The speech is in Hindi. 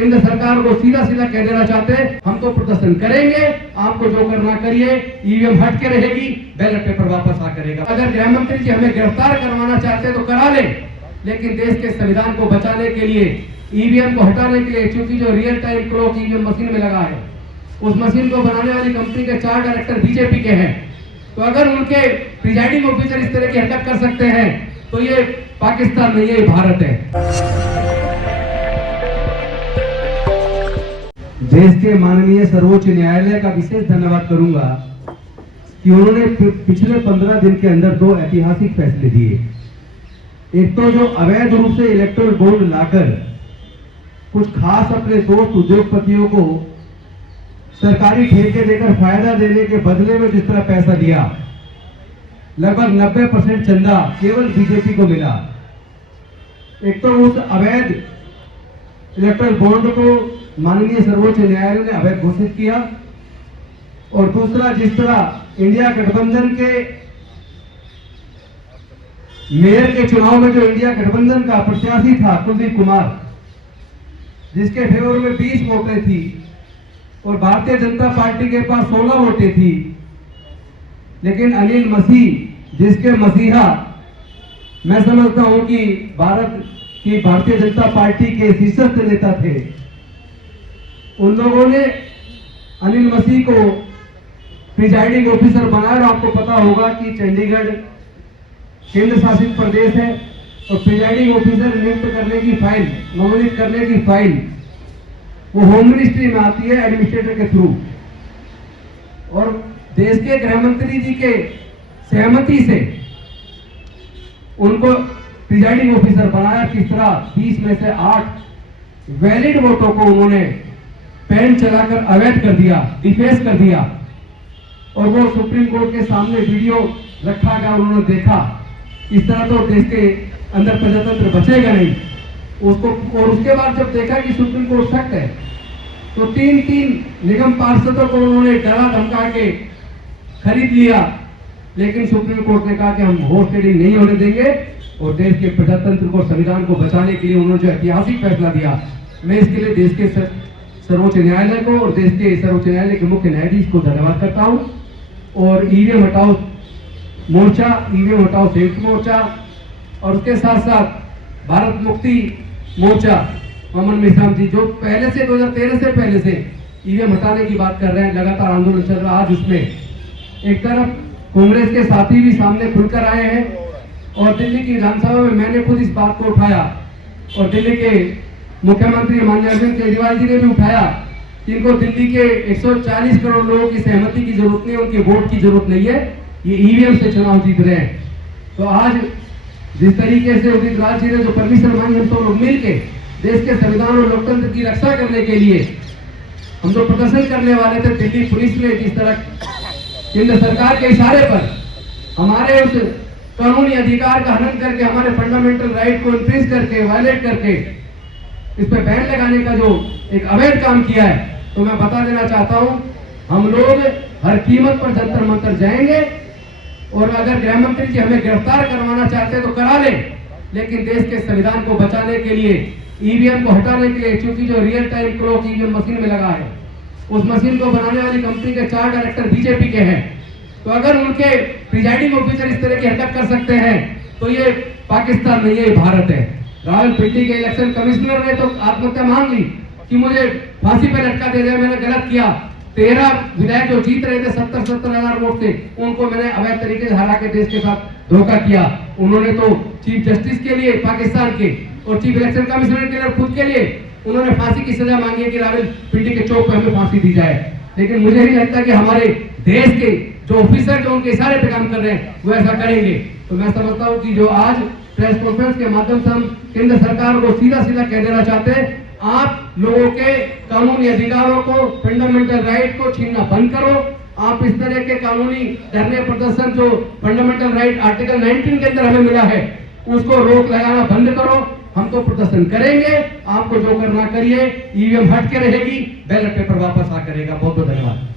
केंद्र सरकार को सीधा सीधा कह देना चाहते हैं, हम तो प्रदर्शन करेंगे, आपको जो करना करिए, ईवीएम हट के रहेगी, बैलेट पेपर वापस आ करेगा। अगर गृह मंत्री जी हमें गिरफ्तार करवाना चाहते हैं तो करा लें, लेकिन देश के संविधान को बचाने के लिए, ईवीएम को हटाने के लिए, क्योंकि जो real time clock EVM machine में लगा है, उस मशीन को बनाने वाली कंपनी के 4 डायरेक्टर बीजेपी के हैं। तो अगर उनके प्रिजाइडिंग ऑफिसर इस तरह की हरकत कर सकते हैं तो ये पाकिस्तान नहीं है, ये भारत है। देश के माननीय सर्वोच्च न्यायालय का विशेष धन्यवाद करूंगा कि उन्होंने पिछले 15 दिन के अंदर 2 ऐतिहासिक फैसले दिए। एक तो जो अवैध रूप से इलेक्ट्रल बॉन्ड लाकर कुछ खास अपने दोस्त उद्योगपतियों को सरकारी ठेके देकर फायदा देने के बदले में जिस तरह पैसा दिया, लगभग 90% चंदा केवल बीजेपी को मिला। एक तो उस अवैध इलेक्ट्रल बॉन्ड को माननीय सर्वोच्च न्यायालय ने अवैध घोषित किया, और दूसरा जिस तरह इंडिया गठबंधन के मेयर के चुनाव में जो इंडिया गठबंधन का प्रत्याशी था कुलदीप कुमार, जिसके फेवर में 20 वोटें थी और भारतीय जनता पार्टी के पास 16 वोटें थी, लेकिन अनिल मसीह जिसके मसीहा मैं समझता हूं कि भारतीय जनता पार्टी के शीर्षस्थ नेता थे, उन लोगों ने अनिल मसीह को प्रिजाइडिंग ऑफिसर बनाया। आपको पता होगा कि चंडीगढ़ केंद्र शासित प्रदेश है और प्रिजाइडिंग ऑफिसर नियुक्त करने की फाइल, नॉमिनेट करने की फाइल वो होम मिनिस्ट्री में आती है एडमिनिस्ट्रेटर के थ्रू, और देश के गृह मंत्री जी के सहमति से उनको प्रिजाइडिंग ऑफिसर बनाया। किस तरह 20 में से 8 वैलिड वोटों को उन्होंने पेन चलाकर अवैध कर दिया, डिफेस कर दिया, और वो सुप्रीम कोर्ट के सामने वीडियो रखा गया, उन्होंने देखा। इस तरह तो देश के अंदर प्रजातंत्र बचेगा नहीं उसको। और उसके बाद जब देखा कि सुप्रीम कोर्ट सख्त है, तो 3 निगम पार्षदों को उन्होंने डरा धमका के खरीद लिया, लेकिन सुप्रीम कोर्ट ने कहा कि हम हॉर्स ट्रेडिंग नहीं होने देंगे, और देश के प्रजातंत्र को, संविधान को बचाने के लिए उन्होंने जो ऐतिहासिक फैसला दिया, मैं इसके लिए देश के सर्वोच्च न्यायालय को और देश के सर्वोच्च न्यायालय के मुख्य न्यायाधीश को धन्यवाद करता हूं। और ईवीएम हटाओ मोर्चा, ईवीएम हटाओ संयुक्त मोर्चा, और उसके साथ साथ भारत मुक्ति मोर्चा अमन मेश्राम जी, जो पहले से 2013 से पहले से ईवीएम हटाने की बात कर रहे हैं, लगातार आंदोलन चल रहा है। आज उसमें एक तरफ कांग्रेस के साथी भी सामने खुलकर आए हैं, और दिल्ली की विधानसभा में मैंने खुद इस बात को उठाया, और दिल्ली के मुख्यमंत्री माननीय अरविंद केजरीवाल जी ने भी उठाया कि इनको दिल्ली के 140 करोड़ लोगों की सहमति की जरूरत नहीं है, उनके वोट की जरूरत नहीं है, ये ईवीएम से चुनाव जीत रहे हैं। तो आज जिस तरीके से उदित राज जी ने जो परमिशन मांगी, हम सब लोग मिलकर देश के संविधान और लोकतंत्र की रक्षा करने के लिए हम जो प्रदर्शन करने वाले थे, दिल्ली पुलिस ने जिस तरह केंद्र सरकार के इशारे पर हमारे उस कानूनी अधिकार का हनन करके, हमारे फंडामेंटल राइट को इन्फ्रिंज करके, वायलेट करके इस पे बैन लगाने का जो एक अवैध काम किया है, तो मैं बता देना चाहता हूं, हम लोग हर कीमत पर जंतर मंतर जाएंगे, और अगर गृह मंत्री जी हमें गिरफ्तार करवाना चाहते हैं तो करा लें, लेकिन देश के संविधान को बचाने के लिए, ईवीएम को हटाने के लिए, क्योंकि जो real time clock EVM machine में लगा है, उस मशीन को बनाने वाली कंपनी के 4 डायरेक्टर बीजेपी के हैं। तो अगर उनके प्रिजाइडिंग ऑफिसर इस तरह की हरकत कर सकते हैं तो ये पाकिस्तान नहीं है, ये भारत है। रावलपिंडी के इलेक्शन कमिश्नर ने तो आत्महत्या मांग ली कि मुझे फांसी पर लटका दे दिया, मैंने गलत किया। 13 विधायक जो जीत रहे थे 70 हजार वोट से, उनको मैंने अवैध तरीके से हरा के देश के साथ धोखा किया। उन्होंने तो चीफ जस्टिस के लिए पाकिस्तान के और चीफ इलेक्शन कमिश्नर के लिए खुद के लिए उन्होंने फांसी की सजा मांगी है कि रावलपिंडी के चौक पर हमें फांसी दी जाए। लेकिन मुझे नहीं लगता कि हमारे देश के जो ऑफिसर जो उनके इशारे पे काम कर रहे हैं वो ऐसा करेंगे। तो मैं समझता हूँ कि जो आज प्रेस कॉन्फ्रेंस के माध्यम से हम केंद्र सरकार को सीधा सीधा कह देना चाहते हैं, आप लोगों के कानूनी अधिकारों को, फंडामेंटल राइट को छीनना बंद करो। आप इस तरह के कानूनी धरने प्रदर्शन जो फंडामेंटल राइट आर्टिकल 19 के अंदर हमें मिला है, उसको रोक लगाना बंद करो। हम तो प्रदर्शन करेंगे, आपको जो करना करिए, ईवीएम हट के रहेगी, बैलेट पेपर वापस आ करेगा। बहुत बहुत धन्यवाद।